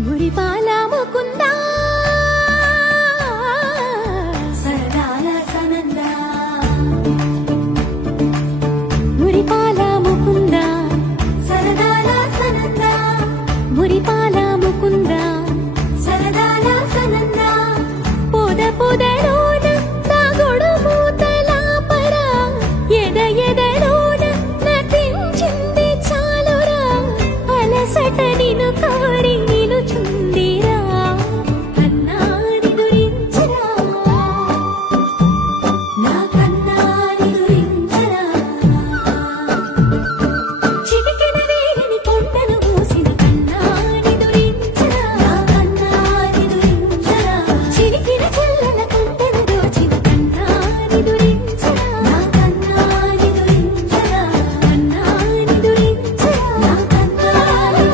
మురిపాల ముకుంద సరదాల సనంద మురిపాల ముకుంద సరదాల సనంద మురిపాల ముకుంద సరదాల సనంద పొద పొదలోన నాగుడు మూతల పర ఎద ఎదలోన నటించింది చాలురా అలసట నిన్ను కోరి నిలుచుందిరా కన్నాని గురించరా నా కన్నాని గురించరా చిటికెన వేలిని కొండను మూసిన కన్నాని గురించరా నా కన్నాని గురించరా చిరికిన చెల్లెల కొండను దోచిన కన్నాని గురించరా నా కన్నాని గురించరా కన్నాని గురించరా నా కన్నాని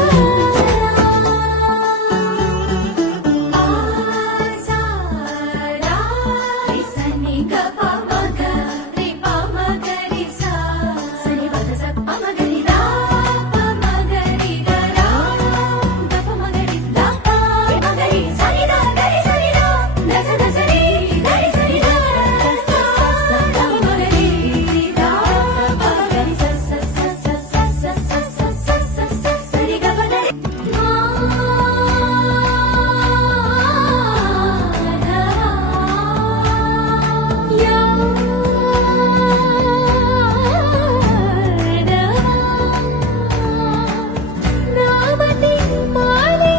నామతి మాలి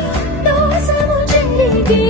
దోసము చెల్లిగే